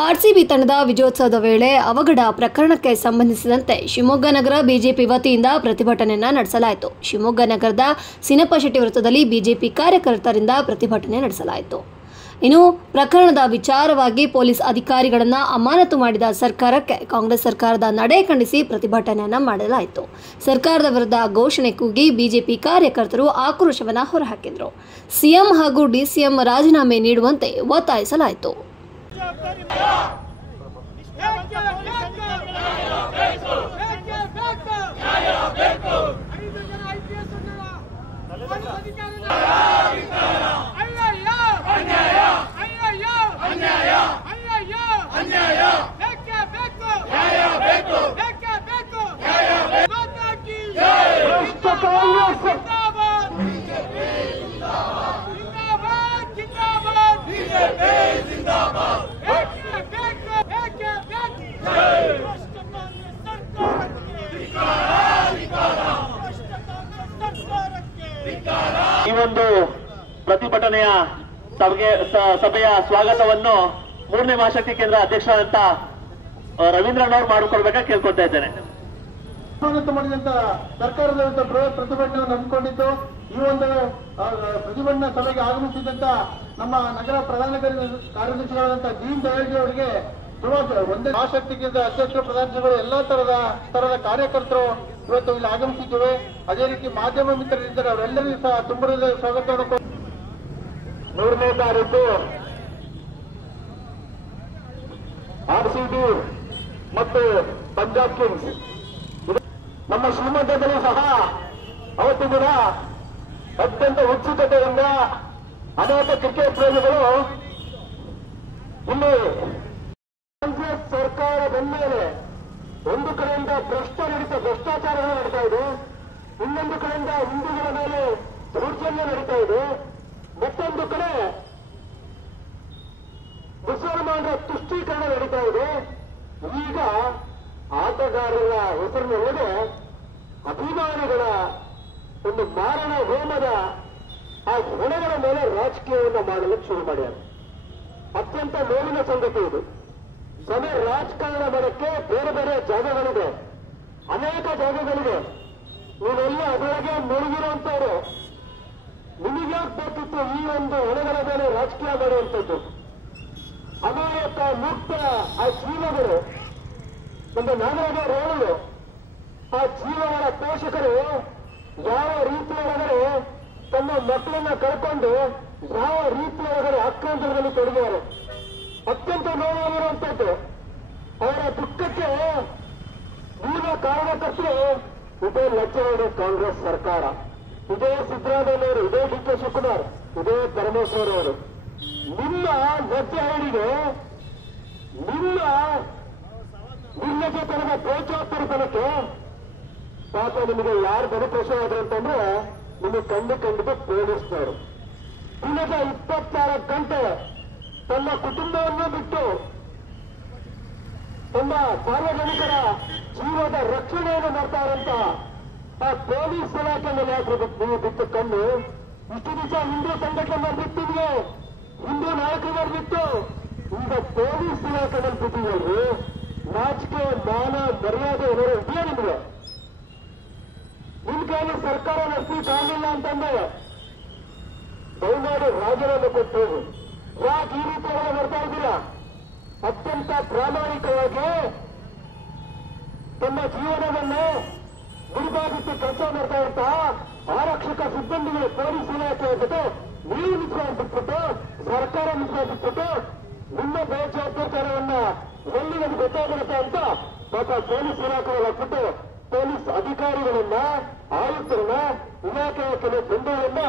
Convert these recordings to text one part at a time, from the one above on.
RCB ತಂಡದ ವಿಜಯೋತ್ಸವದ ವೇಳೆ ಅವಘಡ ಪ್ರಕರಣಕ್ಕೆ ಸಂಬಂಧಿಸಿದಂತೆ ಶಿವಮೊಗ್ಗ ನಗರ ಬಿಜೆಪಿ ವತಿಯಿಂದ ಪ್ರತಿಭಟನೆಯನ್ನು ನಡೆಸಲಾಯಿತು. ಶಿವಮೊಗ್ಗ ನಗರದ ಸಿನಪಶೆಟ್ಟಿ ವೃತ್ತದಲ್ಲಿ ಬಿಜೆಪಿ ಕಾರ್ಯಕರ್ತರಿಂದ ಪ್ರತಿಭಟನೆ ನಡೆಸಲಾಯಿತು. ಇನ್ನು ಪ್ರಕರಣದ ವಿಚಾರವಾಗಿ ಪೊಲೀಸ್ ಅಧಿಕಾರಿಗಳನ್ನು ಅಮಾನತು ಮಾಡಿದ ಸರ್ಕಾರಕ್ಕೆ ಕಾಂಗ್ರೆಸ್ ಸರ್ಕಾರದ ನಡೆ ಖಂಡಿಸಿ ಪ್ರತಿಭಟನೆಯನ್ನು ಮಾಡಲಾಯಿತು. ಸರ್ಕಾರದ ವಿರುದ್ಧ ಘೋಷಣೆ ಕೂಗಿ ಬಿಜೆಪಿ ಕಾರ್ಯಕರ್ತರು ಆಕ್ರೋಶವನ್ನು ಹೊರಹಾಕಿದರು. ಸಿಎಂ ಹಾಗೂ ಡಿಸಿಎಂ ರಾಜೀನಾಮೆ ನೀಡುವಂತೆ ಒತ್ತಾಯಿಸಲಾಯಿತು. ಈ ಒಂದು ಪ್ರತಿಭಟನೆಯ ಸಭೆಯ ಸ್ವಾಗತವನ್ನು 3ನೇ ಮಹಾಶಕ್ತಿ ಕೇಂದ್ರ ಅಧ್ಯಕ್ಷರಾದಂತ ರವೀಂದ್ರನವರು ಮಾಡಿಕೊಳ್ಬೇಕಾಗಿ ಕೇಳ್ಕೊತಾ ಇದ್ದೇನೆ. ಮಾಡಿದಂತ ಸರ್ಕಾರದ ವಿರುದ್ಧ ಪ್ರತಿಭಟನೆಯನ್ನು ಹಮ್ಮಿಕೊಂಡಿದ್ದು ಈ ಒಂದು ಪ್ರತಿಭಟನಾ ಸಭೆಗೆ ಆಗಮಿಸಿದಂತ ನಮ್ಮ ನಗರ ಪ್ರಧಾನ ಕಾರ್ಯದರ್ಶಿಗಳಾದಂತಹ ದೀನ್ ದಯಾಳ್ಜಿ ಅವರಿಗೆ ಒಂದೇ ಮಹಾಶಕ್ತಿ ಕೇಂದ್ರ ಅಧ್ಯಕ್ಷರು ಪ್ರಧಾನಗಳು ಎಲ್ಲಾ ತರದ ಕಾರ್ಯಕರ್ತರು ಇವತ್ತು ಇಲ್ಲಿ ಆಗಮಿಸಿದ್ದೇವೆ. ಅದೇ ರೀತಿ ಮಾಧ್ಯಮ ಮಿತ್ರರಿದ್ದಾರೆ, ಅವರೆಲ್ಲರಿಗೂ ಸಹ ತುಂಬ ಸ್ವಾಗತವನ್ನು. 3ನೇ ತಾರೀಕು ಆರ್ಸಿಬಿ ಮತ್ತು ಪಂಜಾಬ್ ಕಿಂಗ್ಸ್ ನಮ್ಮ ಶಿವಮೊಗ್ಗದಲ್ಲೂ ಸಹ ಅವತ್ತು ದಿನ ಅತ್ಯಂತ ಉತ್ಸುಕತೆಯಿಂದ ಅನೇಕ ಕ್ರಿಕೆಟ್ ಪ್ರೇಮಿಗಳು ಇಲ್ಲಿ ಕಾಂಗ್ರೆಸ್ ಸರ್ಕಾರ ಬಂದಮೇಲೆ ಒಂದು ಕಡೆಯಿಂದ ಭ್ರಷ್ಟಾಚಾರಗಳು ನಡೀತಾ ಇದೆ, ಇನ್ನೊಂದು ಕಡೆಯಿಂದ ಹಿಂದೂಗಳ ಮೇಲೆ ದೌರ್ಜನ್ಯ ನಡೀತಾ ಇದೆ, ಮತ್ತೊಂದು ಕಡೆ ಮುಸಲ್ಮಾನರ ತುಷ್ಟೀಕರಣ ನಡೀತಾ ಇದೆ. ಈಗ ಆಟಗಾರರ ಹೆಸರಿನಲ್ಲದೆ ಅಭಿಮಾನಿಗಳ ಒಂದು ಮಾರಣ ಹೋಮದ ಆ ಹೊಣೆಗಳ ಮೇಲೆ ರಾಜಕೀಯವನ್ನು ಮಾಡಲು ಶುರು ಮಾಡ್ಯಾರ. ಅತ್ಯಂತ ನೋವಿನ ಸಂಗತಿ ಇದು. ರಾಜಕಾರಣ ಮಾಡಕ್ಕೆ ಬೇರೆ ಬೇರೆ ಜಾಗಗಳಿದೆ, ಅನೇಕ ಜಾಗಗಳಿದೆ. ನೀವೆಲ್ಲ ಅದರೊಳಗೆ ಮುಳುಗಿರುವಂತವರು. ನಿಮಗ್ಯಾಕೆ ಬೇಕಿತ್ತು ಈ ಒಂದು ಹೊಣೆಗಳ ಮೇಲೆ ರಾಜಕೀಯ ಮಾಡುವಂಥದ್ದು? ಅಮಾಯಕ ಮುಕ್ತ ಆ ಜೀವಗಳು ನಮ್ಮ ನಾಗರಾಜ ಹೇಳಲು ಆ ಜೀವಗಳ ಪೋಷಕರು ಯಾವ ರೀತಿಯೊಳಗಡೆ ತಮ್ಮ ಮಕ್ಕಳನ್ನ ಕಳ್ಕೊಂಡು ಯಾವ ರೀತಿಯೊಳಗಡೆ ಆಕ್ರಂದನದಲ್ಲಿ ತೊಡಗಿದ್ದಾರೆ. ಅತ್ಯಂತ ನೋವಾಗಿರುವಂತದ್ದು. ಅವರ ದುಃಖಕ್ಕೆ ಮೂಲ ಕಾರಣಕರ್ತರು ಇದೇ ಲಜ್ಜೆಯವರು ಕಾಂಗ್ರೆಸ್ ಸರ್ಕಾರ, ಇದೇ ಸಿದ್ದರಾಮಯ್ಯನವರು, ಇದೇ ಡಿ.ಕೆ. ಶಿವಕುಮಾರ್, ಇದೇ ಪರಮೇಶ್ವರ್ ಅವರು. ನಿಮ್ಮ ಲಜ್ಜೆಗಳಿಗೆ, ನಿಮ್ಮ ನಿರ್ಲಜ್ಜೆತನದ ಬೇಜವಾಬ್ದಾರಿತನಕ್ಕೆ ಪಾಪ ನಿಮಗೆ ಯಾರು ಬದುಕೇಶವಾದ್ರು ಅಂತಂದ್ರೆ ನಿಮಗೆ ಕಂಡಿದ್ದು ಪೊಲೀಸ್ನವರು. ದಿನದ 24 ಗಂಟೆ ತನ್ನ ಕುಟುಂಬವನ್ನು ಬಿಟ್ಟು ತಮ್ಮ ಸಾರ್ವಜನಿಕರ ಜೀವದ ರಕ್ಷಣೆಯನ್ನು ಮಾಡ್ತಾರಂತ ಆ ಪೊಲೀಸ್ ಇಲಾಖೆ ಮೇಲೆ ನೀವು ಬಿಟ್ಟು ಕಣ್ಣು. ಇಷ್ಟು ದಿವಸ ಹಿಂದೂ ಸಂಘಟನೆ ಬಿಟ್ಟಿದ್ವಿ, ಹಿಂದೂ ನಾಯಕರು ಬಿಟ್ಟು ಈಗ ಪೊಲೀಸ್ ಇಲಾಖೆ ಮೇಲೆ ಬಿಟ್ಟಿದ್ವಿ. ನಾಚಿಕೆ, ಮಾನ, ಮರ್ಯಾದೆ ಏನಾದ್ರು ಇದೆಯಾ ನಿಮಗೆ? ನಿಮ್ ಕೈಯಲ್ಲಿ ಸರ್ಕಾರ ನಡೆಸಲಿಕ್ಕೆ ಆಗಿಲ್ಲ ಅಂತಂದ್ರೆ ದಯಮಾಡಿ ರಾಜೀನಾಮೆ ಕೊಟ್ಟು ಹೋಗು. ಯಾಕೆ ಈ ರೀತಿ ಬರ್ತಾ ಇದ್ದೀರಾ? ಅತ್ಯಂತ ಪ್ರಾಮಾಣಿಕವಾಗಿ ತಮ್ಮ ಜೀವನವನ್ನು ಗುರಿಬಾಗಿಟ್ಟು ಕೆಲಸ ಮಾಡ್ತಾ ಇರ್ತಾ ಆರಕ್ಷಕ ಸಿಬ್ಬಂದಿಗಳು, ಪೊಲೀಸ್ ಇಲಾಖೆ ಜೊತೆ ನೀವು ನಿಂತ್ಕೊಂಡು ಬಿಟ್ಬಿಟ್ಟು, ಸರ್ಕಾರ ನಿಂತ್ಕೊಂಡು ಬಿಟ್ಬಿಟ್ಟು ನಿಮ್ಮ ಬೇಜವಾಬ್ದಾರಿತನವನ್ನ ಎಲ್ಲಿ ನಮ್ಗೆ ಗೊತ್ತಾಗಿರುತ್ತೆ ಅಂತ ಪಾಪ ಪೊಲೀಸ್ ಇಲಾಖೆಯಲ್ಲಿ ಹಾಕ್ಬಿಟ್ಟು ಪೊಲೀಸ್ ಅಧಿಕಾರಿಗಳನ್ನ, ಆಯುಕ್ತರನ್ನ, ಇಲಾಖೆಯ ಕೆಲವು ಬಂಧುಗಳನ್ನ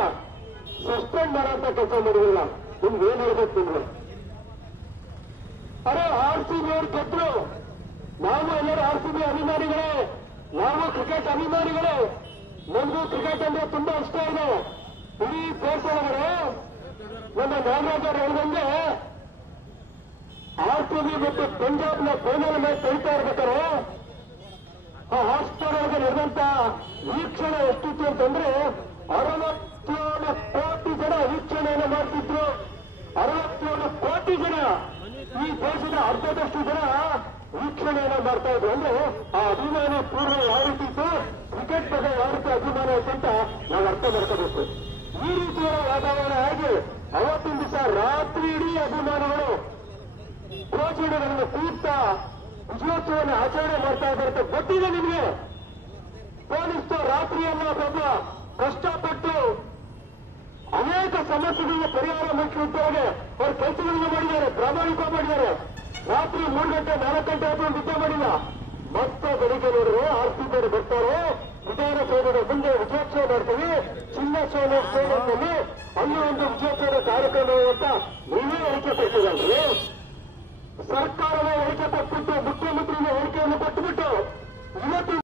ಸಸ್ಪೆಂಡ್ ಮಾಡುವಂತ ಕೆಲಸ ಮಾಡಿರಲಿಲ್ಲ. ನಿಮ್ಗೆ ಏನ್ ಹೇಳ್ಬೇಕು ನಿಮ್ಗೆ? ಅರೆ ಆರ್ಸಿಬಿ ಅವರು ಗೆದ್ರು, ನಾವು ಎಲ್ಲರೂ ಆರ್ಸಿಬಿ ಅಭಿಮಾನಿಗಳೇ, ನಾವು ಕ್ರಿಕೆಟ್ ಅಭಿಮಾನಿಗಳೇ, ನಮಗೂ ಕ್ರಿಕೆಟ್ ಅಂದ್ರೆ ತುಂಬಾ ಇಷ್ಟ ಇದೆ. ಇಡೀ ದೇಶದೊಳಗಡೆ ನಮ್ಮ ನಾಗರಾಜರು ಹೇಳಿದಂಗೆ ಆರ್ಸಿಬಿ ಮತ್ತು ಪಂಜಾಬ್ನ ಫೈನಲ್ ಮ್ಯಾಚ್ ತೆಗಿತಾ ಇರ್ಬೇಕಾದ್ರೆ ಆ ಹಾಟ್ಸ್ಟಾರ್ ಒಳಗೆ ನಡೆದಂತ ವೀಕ್ಷಣೆ ಎಷ್ಟಿತ್ತು ಅಂತಂದ್ರೆ 67 ಕೋಟಿ ಜನ ವೀಕ್ಷಣೆಯನ್ನು ಮಾಡ್ತಿದ್ರು. 67 ಕೋಟಿ ಜನ ಈ ದೇಶದ ಅರ್ಧದಷ್ಟು ಜನ ವೀಕ್ಷಣೆಯನ್ನ ಮಾಡ್ತಾ ಇದ್ರು. ಅಂದ್ರೆ ಆ ಅಭಿಮಾನಿ ಪೂರ್ವ ಯಾವ ರೀತಿ ಇತ್ತು, ಕ್ರಿಕೆಟ್ ಬಗ್ಗೆ ಯಾವ ರೀತಿ ಅಭಿಮಾನ ಇತ್ತು ಅಂತ ನಾವು ಅರ್ಥ ಮಾಡ್ಕೋಬೇಕು. ಈ ರೀತಿಯ ವಾತಾವರಣ ಆಗಿ ಅವತ್ತಿನ ದಿವಸ ರಾತ್ರಿ ಇಡೀ ಅಭಿಮಾನಿಗಳು ಪ್ರೋತ್ಸಾಹಗಳನ್ನು ಕೂರ್ತಾ ವಿಜಯೋತ್ಸವವನ್ನು ಆಚರಣೆ ಮಾಡ್ತಾ ಇದ್ದಾರೆ. ಗೊತ್ತಿದೆ ನಿಮಗೆ, ಪೊಲೀಸ್ ರಾತ್ರಿಯನ್ನ ಪಾಪ ಕಷ್ಟಪಟ್ಟು ಅನೇಕ ಸಮಸ್ಯೆಗಳನ್ನ ಪರಿಹಾರ ಮುಖ್ಯವಾಗಿ ಅವ್ರ ಕೆಲಸಗಳನ್ನ ಮಾಡಿದ್ದಾರೆ, ಪ್ರಾಮಾಣಿಕ ಮಾಡಿದ್ದಾರೆ. ರಾತ್ರಿ 3 ಗಂಟೆ 4 ಗಂಟೆ ಆದ್ರೂ ನಿದ್ದೆ ಮಾಡಿಲ್ಲ. ಮತ್ತೆ ಬೆಳಿಗ್ಗೆ ನೋಡಿದ್ರೆ ಆರ್ಸಿಬಿಯವರು ಬರ್ತಾರೆ, ವಿಧಾನಸೌಧದ ಮುಂದೆ ವಿಜಯೋತ್ಸವ ಮಾಡ್ತೀವಿ, ಚಿನ್ನಸ್ವಾಮಿ ಅಲ್ಲಿ ಒಂದು ವಿಜಯೋತ್ಸವದ ಕಾರ್ಯಕ್ರಮ ಅಂತ ನೀವೇ ಹೇಳಿಕೆ ಕೊಡ್ತೀರಲ್ರಿ. ಸರ್ಕಾರವೇ ಹೇಳಿಕೆ ಕೊಟ್ಬಿಟ್ಟು ಮುಖ್ಯಮಂತ್ರಿಗೆ ಹೇಳಿಕೆಯನ್ನು ಕೊಟ್ಟುಬಿಟ್ಟು ಇವತ್ತು